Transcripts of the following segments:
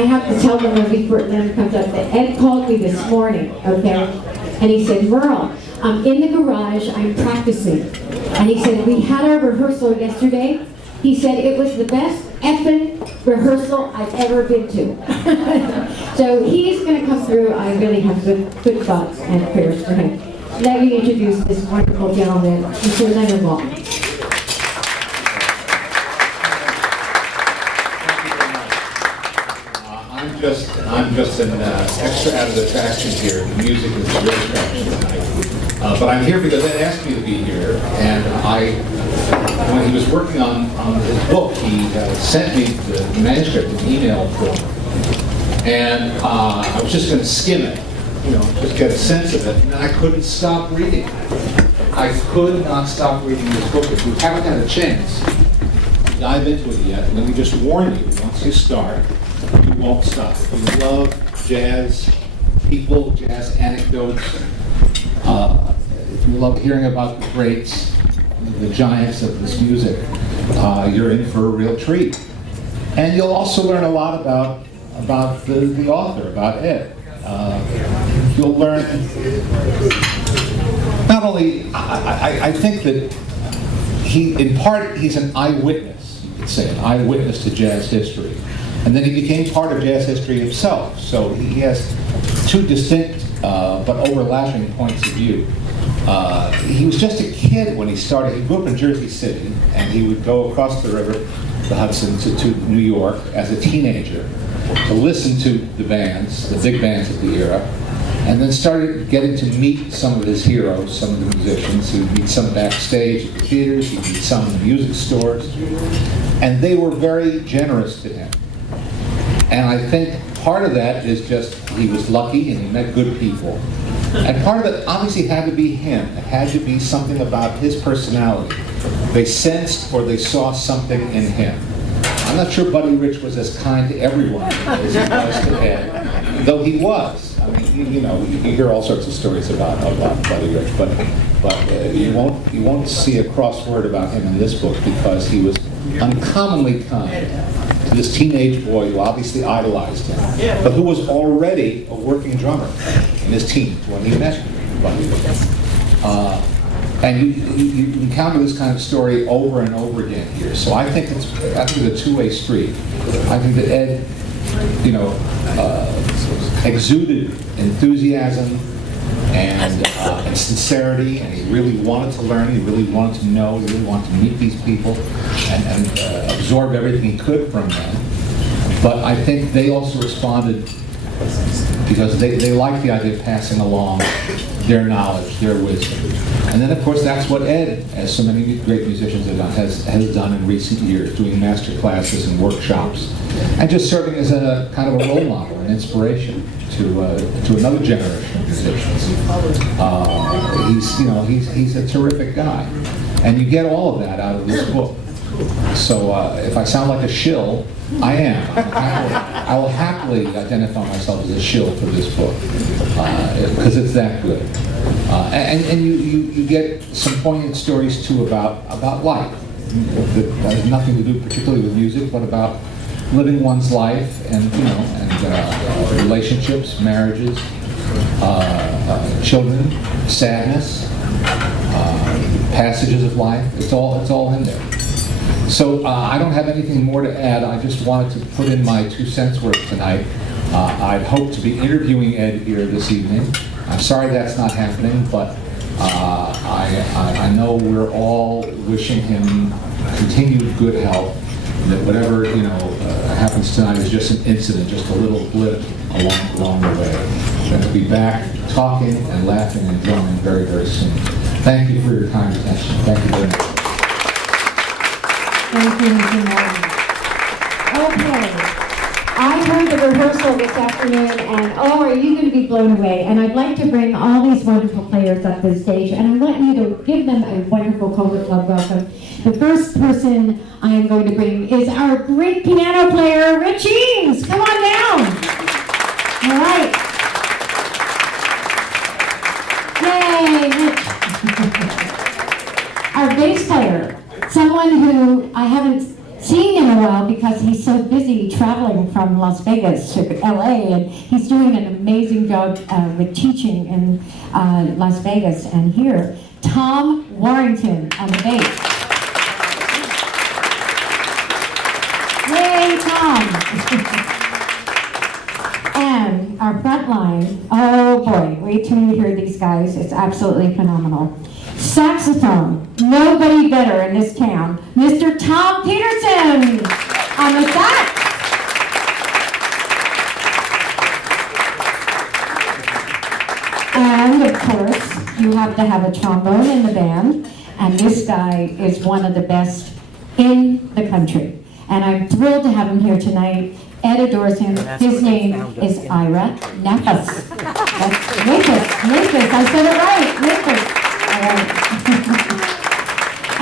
I have to tell them before it then comes up that Ed called me this morning, okay? And he said, Merle, I'm in the garage, I'm practicing. And he said, we had our rehearsal yesterday. He said it was the best effing rehearsal I've ever been to. So he's going to come through. I really have good thoughts and prayers for him. Let me introduce this wonderful gentleman, Mr. Leonard Walton. I'm just an extra added attraction here. The music is the real attraction tonight. But I'm here because Ed asked me to be here, and when he was working on his book, he sent me the manuscript in email form, and I was just going to skim it, just get a sense of it, and I couldn't stop reading. I could not stop reading this book. If you haven't had a chance to dive into it yet, let me just warn you: once you start, you won't stop. If you love jazz people, jazz anecdotes, if you love hearing about the greats, the giants of this music, you're in for a real treat. And you'll also learn a lot about the author, about Ed. You'll learn not only, I think that in part, he's an eyewitness, you could say, an eyewitness to jazz history. And then he became part of jazz history himself. So he has two distinct but overlapping points of view. He was just a kid when he started. He grew up in Jersey City, and he would go across the river, the Hudson, to New York as a teenager to listen to the bands, the big bands of the era, and then started getting to meet some of his heroes, some of the musicians. He would meet some backstage at the theaters, he'd meet some in the music stores, and they were very generous to him. And I think part of that is just he was lucky and he met good people. And part of it obviously had to be him. It had to be something about his personality. They sensed or they saw something in him. I'm not sure Buddy Rich was as kind to everyone as he was to Ed, though he was. I mean, you hear all sorts of stories about Buddy Rich, but you won't see a cross word about him in this book because he was uncommonly kind to this teenage boy who obviously idolized him, but who was already a working drummer in his teens when he met Buddy Rich. And you encounter this kind of story over and over again here. So I think it's a two-way street. I think that Ed, exuded enthusiasm and sincerity, and he really wanted to learn, he really wanted to know, he really wanted to meet these people and absorb everything he could from them. But I think they also responded because they liked the idea of passing along their knowledge, their wisdom. And then, of course, that's what Ed, as so many great musicians have done, has done in recent years, doing master classes and workshops, and just serving as a kind of a role model and inspiration to another generation of musicians. He's a terrific guy, and you get all of that out of this book. So if I sound like a shill, I am. I will happily identify myself as a shill for this book because it's that good. And you get some poignant stories too about life. That has nothing to do particularly with music, but about living one's life and relationships, marriages, children, sadness, passages of life. It's all in there. So I don't have anything more to add. I just wanted to put in my 2 cents worth tonight. I'd hoped to be interviewing Ed here this evening. I'm sorry that's not happening, but I know we're all wishing him continued good health. That whatever happens tonight is just an incident, just a little blip along the way. And to be back talking and laughing and drumming very, very soon. Thank you for your kind attention. Thank you very much. Thank you, Mr. Martin. Okay. I heard the rehearsal this afternoon, and are you going to be blown away? And I'd like to bring all these wonderful players up to the stage, and I want you to give them a wonderful Cobra Club welcome. The first person I am going to bring is our great piano player, Rich Eames. Come on down. All right. Yay, Rich. Our bass player, someone who I haven't seen in a while because because he's so busy traveling from Las Vegas to LA, and he's doing an amazing job with teaching in Las Vegas and here. Tom Warrington on the bass. Yay, Tom! And our front line, oh boy, wait till you hear these guys, it's absolutely phenomenal. Saxophone, nobody better in this town, Mr. Tom Peterson on the sax. And of course, you have to have a trombone in the band, and this guy is one of the best in the country. And I'm thrilled to have him here tonight. Ed adores him. His name is Ira Nefas. That's Nefas, I said it right, Nefas.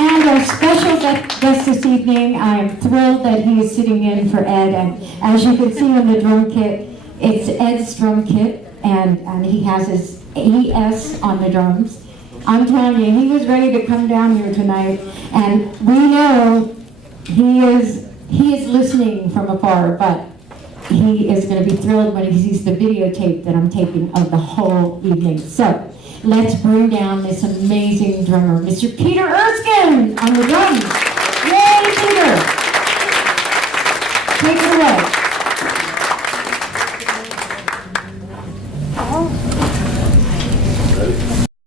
And our special guest this evening, I am thrilled that he is sitting in for Ed. And as you can see on the drum kit, it's Ed's drum kit, and he has his ES on the drums. I'm telling you, he was ready to come down here tonight, and we know he is listening from afar, but he is going to be thrilled when he sees the videotape that I'm taping of the whole evening. So let's bring down this amazing drummer, Mr. Peter Erskine on the drums. Yay, Peter!